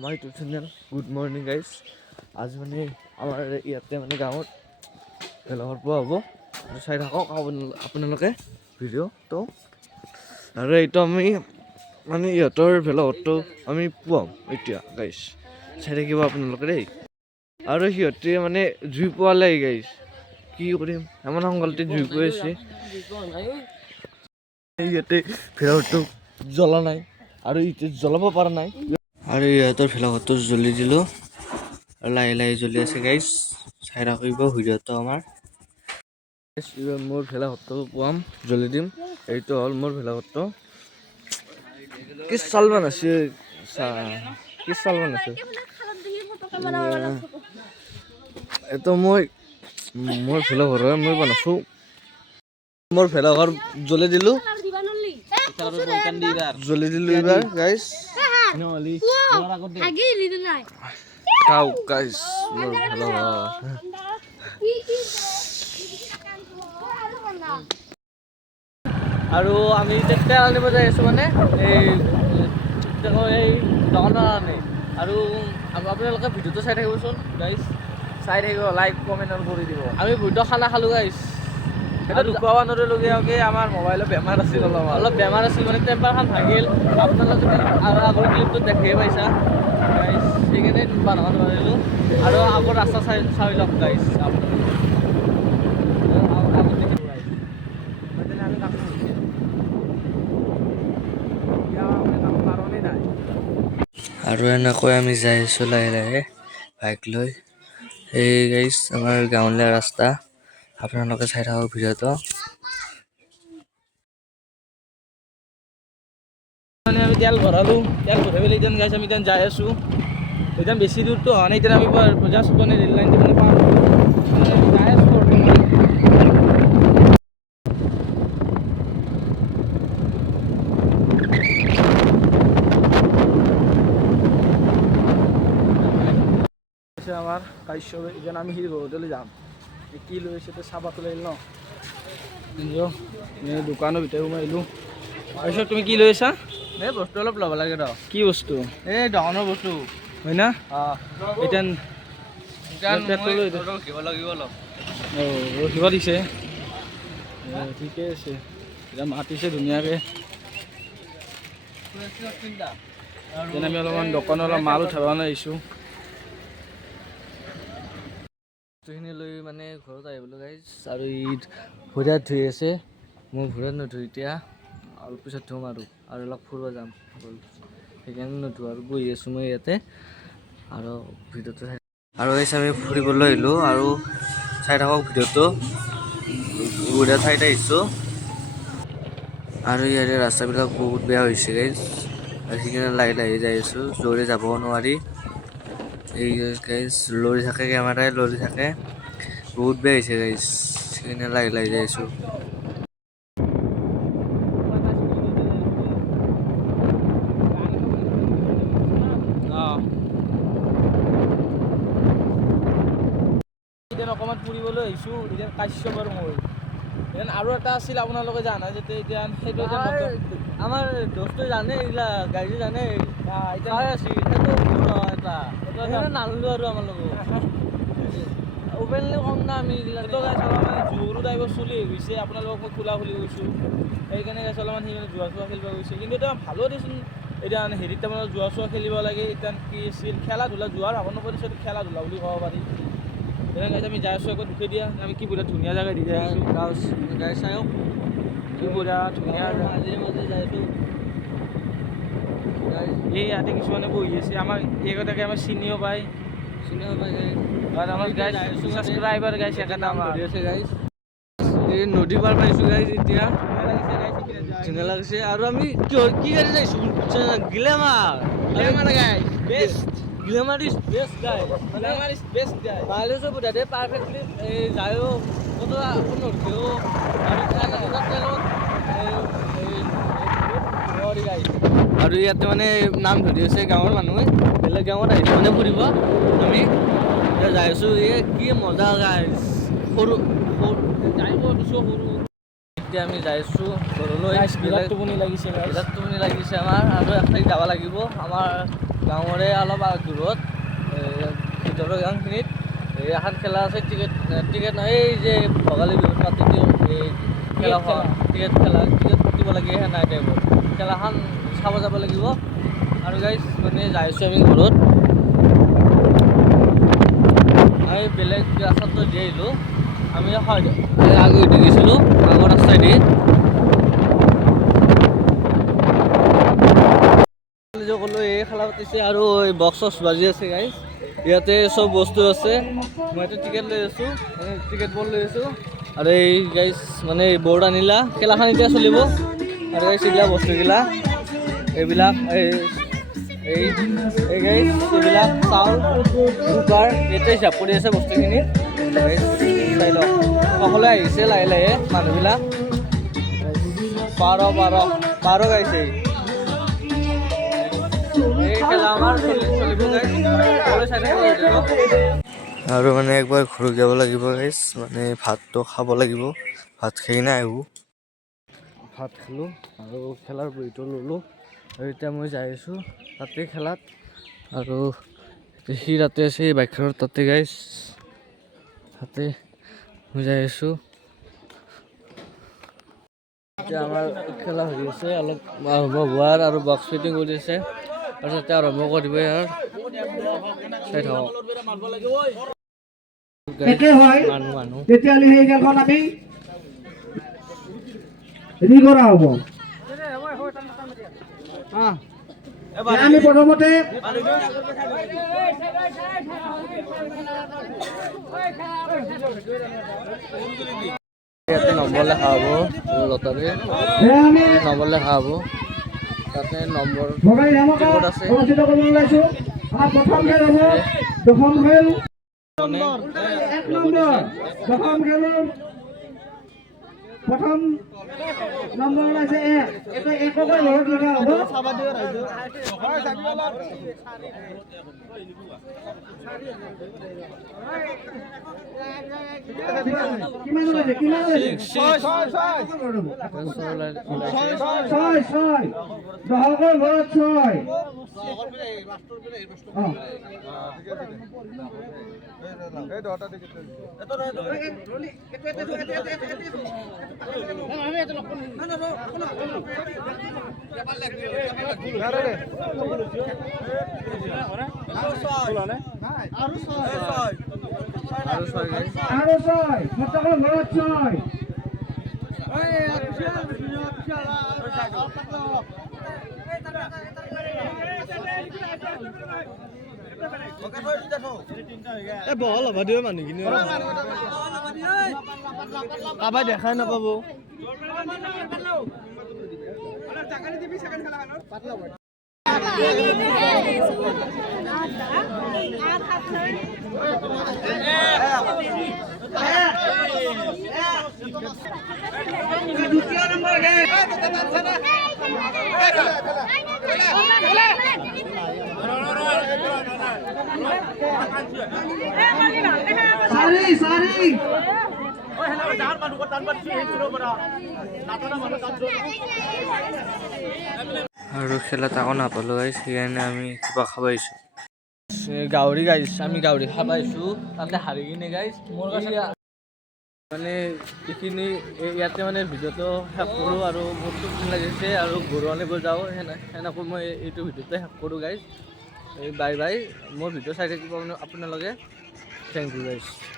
আমাৰ YouTube channel good morning guys. আজি মানে আমাৰ ইয়াতে মানে গাঁৱত ভেলাঘৰ পোৱা হ'ব আৰু চাই থাকক আপোনালোকে ভিডিঅ'টো। আৰু এইটো আমি মানে ইহঁতৰ ভেলাঘৰটো আমি পুৱাম এতিয়া গাইজ, চাই থাকিব আপোনালোকে দেই। আৰু সিহঁতে মানে জুই পোৱালে গাইজ, কি কৰিম ইমান সোনকালতে জুই পোৱাই আছে। ইয়াতে ভেলাঘৰটো জ্বলা নাই আৰু এতিয়া জ্বলাব পৰা নাই। আৰু ইহঁতৰ ভেলাঘৰটো জ্বলি দিলোঁ আৰু লাহে লাহে জ্বলি আছে গাইজ, চাই ৰাখিব ভিডিঅ'টো আমাৰ। মোৰ ভেলাঘৰটো পুৱাম, জ্বলি দিম। এইটো হ'ল মোৰ ভেলাঘৰটো। কি চালমান আছে, কি চালমান আছে। এইটো মোৰ ভেলাঘৰ হয়, মই বনাইছোঁ। মোৰ ভেলাঘৰ জ্বলি দিলোঁ এইবাৰ গাইজ। চাওক গাইজ মোৰ ভেলাঘৰ। আৰু আমি তেল আনিব যাই আছোঁ মানে এই দোকানৰ আনে। আৰু আপোনালোকে ভিডিঅ'টো চাই থাকিবচোন গাইজ, চাই থাকিব, লাইক কমেণ্ট কৰি দিব। আমি বহুত খানা খালোঁ গাইজ। সেইটো দুখুৱাব নোৱাৰিলগীয়াকৈ আমাৰ মোবাইলত বেমাৰ আছিল, অলপ বেমাৰ আছিল মানে টেম্পাৰখন ভাগিল। আপোনালোকে আগৰ ক্লিপটোত দেখিয়ে পাইছা গাইজ, সেইকাৰণে বনাব নোৱাৰিলোঁ। আৰু আগৰ ৰাস্তা চাই লওক গাইজ। আৰু এনেকৈ আমি যাই আছোঁ লাহে লাহে বাইক লৈ। এই গাইজ আমাৰ গাঁৱলীয়া ৰাস্তা, আপোনালোকে চাই থাকক ভিডিঅ'টো। মানে আমি তেল ভৰালোঁ, তেল ভৰাই পেলাই এতিয়া গাইজ আমি যাই আছোঁ। এতিয়া বেছি দূৰতো হোৱা নাই, এতিয়া আমি জাষ্ট মানে ৰেল লাইনটো মানে পাৰ যাই আছোঁ বৰ্তমান। আমাৰ কাশ্যপ, এতিয়া আমি সি ঘৰলৈ যাম। কি লৈ আহিছে চাবাটো লাগিল ন। দোকানৰ ভিতৰত সোমাই আহিলোঁ। তাৰপিছত তুমি কি লৈ আছা? এই বস্তু অলপ ল'ব লাগে ৰ। কি বস্তু? এই দোকানৰ বস্তু হয় না? এতিয়া ৰখিব লাগিব অলপ। ৰখিব দিছে, ঠিকে আছে। এতিয়া মাতিছে ধুনীয়াকৈ। এতিয়া আমি অলপমান দোকানত অলপ মাল উঠাব আহিছোঁ। বস্তুখিনি লৈ মানে ঘৰত আহিবলৈ গাইজ। আৰু ই ভৰি হাত ধুই আছে, মোৰ ভৰি হাত নুধুই এতিয়া, অলপ পিছত ধুম আৰু অলপ ফুৰিব যাম। সেইকাৰণে নুধো আৰু বহি আছোঁ মই ইয়াতে আৰু ভিডিঅ'টো চাই। আৰু এই আমি ফুৰিবলৈ আহিলোঁ আৰু চাই থাকক ভিডিঅ'টো। বঢ়িয়া ঠাইত আহিছোঁ আৰু ইয়াৰে ৰাস্তাবিলাক বহুত বেয়া হৈছে গাইজ, সেইকাৰণে লাহে লাহে যাই আছোঁ, জোৰে যাবও নোৱাৰি। এই গাইজ লৰি থাকে, কেমেৰাই লৰি থাকে, বহুত বেয়া হৈছে গাইজ, সেইকাৰণে লাহে লাহে যাই আছোঁ। এতিয়া অকণমান ফুৰিবলৈ আহিছোঁ, এতিয়া কাশ্যপ আৰু মই। এতিয়া আৰু এটা আছিল আপোনালোকে জানে যাতে, এতিয়া সেইটো আমাৰ দোষটো জানে, এইগিলা গাড়ী জানে চাই আছিল এটা নানিলোঁ আৰু আমাৰ লগত অপেনলি কম না আমি এইগিলা জোৰো টাইপৰ চলি গৈছে। আপোনালোকক মই খোলা খুলি গৈছোঁ, সেইকাৰণে অলপমান সি মানে জোৱা চোৱা খেলিব গৈছে। কিন্তু এতিয়া ভালো দেচোন, এতিয়া হেৰিত তাৰমানে জোৱা চোৱা খেলিব লাগে। এতিয়া কি আছিল খেলা ধূলা, জোৱাৰ ভাব নপৰিছে, খেলা ধূলা বুলি ক'ব পাৰি। এতিয়া আমি যাই আছোঁ, একো দুখে দিয়া আমি কি বঢ়িয়া ধুনীয়া জেগা দি যাই আছোঁ। গাই চাওঁ কি বঢ়িয়া ধুনীয়া মাজে মাজে যাই আছোঁ। এই ইয়াতে কিছুমানে বহি আছে, আমাক এইকেইটাকে আমাৰ চিনিও পায় গাইজ। আমাৰ গাইজ ছাবস্ক্ৰাইবাৰ গাইজ একেটা আমাৰ আছে গাইজ। এই নদী পাৰ পাইছোঁ গাইজ, এতিয়া ধুনীয়া লাগিছে। আৰু আমি কি গাড়ী যাইছোঁ? Glamour guys, best Glamour is best guys, Glamour is best guys. মাইলেজো বুঢ়া দে পাৰফেক্টলি যায়ও, ক'তো নৰখেও আৰু ইয়াতে মানে নাম ধৰি আছে গাঁৱৰ মানুহে, বেলেগ গাঁৱত আহিছোঁ মানে ফুৰিব আমি। এতিয়া যাই আছোঁ, এই কি মজা গাইজ, সৰু এতিয়া আমি যাই আছোঁ ঘৰলৈ। বিৰাট টোপনি লাগিছে আমাৰ, আৰু এক ঠাইত যাব লাগিব আমাৰ। গাঁৱৰে অলপ দূৰত ভিতৰৰ গাঁওখিনিত এখন খেলা আছে টিকেট নহয় এই যে ভোগালী বিহুত পাতি দিওঁ এই খেলাখন টিকেট পাতিব লাগে সেই নাই টাইপৰ খেলাখন চাব যাব লাগিব আৰু গাইজ মানে যাই আছোঁ আমি ঘৰত আমি বেলেগ ৰাস্তাটো দি আহিলোঁ আমি আগে উঠি গৈছিলোঁ আগৰ ৰাস্তাইদি ক'লো এই খেলা পাতিছে আৰু এই বক্স চক্স বাজি আছে গাইজ ইয়াতে চব বস্তু আছে মইতো টিকেট লৈ আছোঁ টিকেট বৰ্ড লৈ আছোঁ আৰু এই গাইজ মানে বৰ্ড আনিলা খেলাখন এতিয়া চলিব আৰু গাইজ এইবিলাক বস্তুগিলা এইবিলাক এই গাইজ এইবিলাক চাউল কুকাৰ ইয়াতে হিচাপ কৰি আছে বস্তুখিনি চাই লওক সকলোৱে আহিছে লাহে লাহে মানুহবিলাক 12 গাইছে এই খেলা আমাৰ চলিব আৰু মানে একবাৰ ঘৰত যাব লাগিব গাইজ মানে ভাতটো খাব লাগিব ভাত খাই কিনে আহিব ভাত খালোঁ আৰু খেলাৰ বহীটো ল'লোঁ আৰু এতিয়া মই যাই আছোঁ তাতে খেলাত আৰু সি তাতে আছে এই বাইকখনত তাতে গাইজ তাতে মই যাই আছোঁ এতিয়া আমাৰ খেলা হৈ আছে অলপ আৰম্ভ হোৱাৰ আৰু বক্স ফিটিং কৰি আছে আৰু তাতে আৰম্ভ কৰিব ইয়াৰ চাই থাকক মানুহ তেতিয়াহ'লে সেই খেলখন আমি ৰেডি কৰা হ'ব আমি প্ৰথমতে ইয়াতে নম্বৰ লেখা হ'ব লটাৰী নম্বৰ লেখা হ'ব তাতে নম্বৰ টিকট আছে অনুষ্ঠিত কৰিব ওলাইছোঁ আমাৰ প্ৰথম খেল হ'ব দশম খেল এক নম্বৰ দশম খেলৰ প্ৰথম নম্বৰ ওলাইছে এককৈ ঘৰত লিখা হ'ব কিমান ওলাইছে ছয় দশকৰ ঘৰত ছয় আৰু ছয় সত্তৰ ঘৰত ছয় বহল হ'ব দিও মানুহখিনি কাবাই দেখাই নাপাব দ্বিতীয় নম্বৰ চাৰি আৰু খেলা তাকো নাপালোঁ গাইছ সেইকাৰণে আমি কিবা খাব আহিছোঁ গাহৰি গাইছ আমি গাহৰি খাব আহিছোঁ তাতে হাৰি কিনে গাইছ মোৰ মানে এইখিনি ইয়াতে মানে ভিডিঅ'টো শেষ কৰোঁ আৰু মোৰ টোপনি লাগিছে আৰু ঘূৰি আনিব যাওঁ সেনেকৈ মই এইটো ভিডিঅ'তে শেষ কৰোঁ গাইছ বাই বাই মোৰ ভিডিঅ' চাই থাকিব আপোনালোকে থেংক ইউ গাইছ